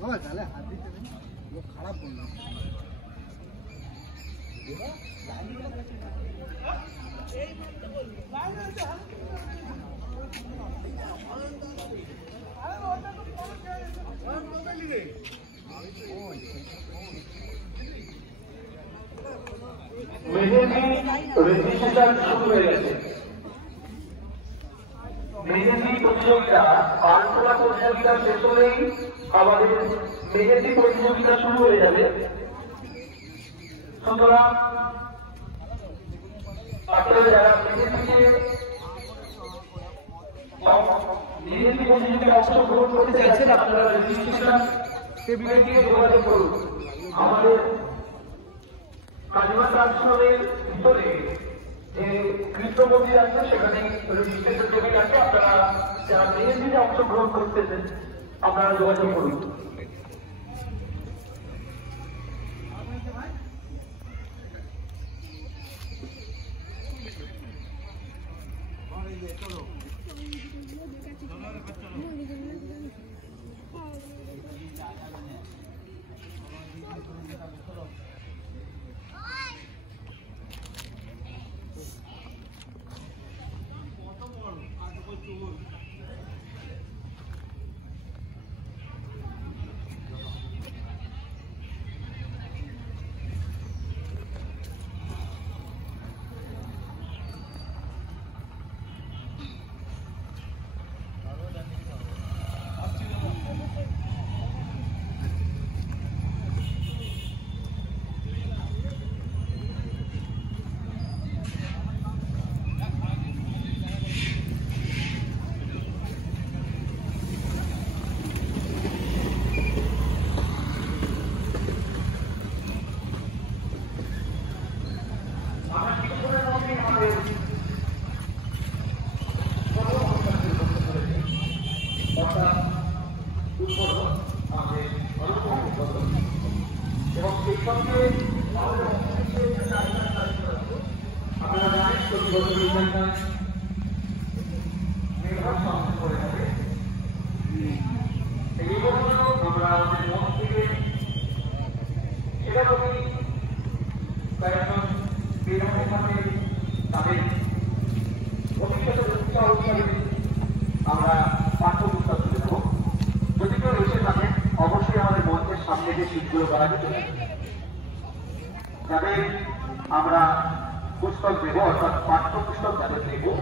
বাবা তাহলে হাত দিতে নেই, লোক খারাপ বললো। মেহেদি রেজিস্ট্রেশন শুরু হয়ে গেছে। মেহেদি প্রতিযোগিতা পানতলা প্রতিযোগিতা শেষ হলেই আমাদের মেহেদি প্রতিযোগিতা শুরু হয়ে যাবে। সুতরাং আপনারা যারা মেহেদি প্রতিযোগিতায় অংশগ্রহণ করতে চাইছেন আপনারা রেজিস্ট্রেশন টেবিলে গিয়ে যোগাযোগ করুন। আমাদের কালিমা আশ্রমের ভিতরে যে কৃষ্ণ মন্দির আছে সেখানে রেজিস্ট্রেশন টেবিল আছে। আপনারা যারা মেহেদিতে অংশগ্রহণ করতেছেন আপনারা যোগাযোগ করুন। এবং সেই সঙ্গে আপনারা জানেন প্রতি বছর করে থাকে। এই বছরও আমরা আমাদের মন থেকে সেরকমই কয়েকজন বেরোনের সাথে তাদের ভবিষ্যতের উৎসাহ হিসাবে আমরা পাঠ্যপুস্তক তুলে দেবো। যদি কেউ এসে থাকেন অবশ্যই আমাদের মঞ্চের সামনে যে সিটগুলো করা যেতে যাদের আমরা পুস্তক দেবো, অর্থাৎ পাঠ্যপুস্তক যাদের দেবো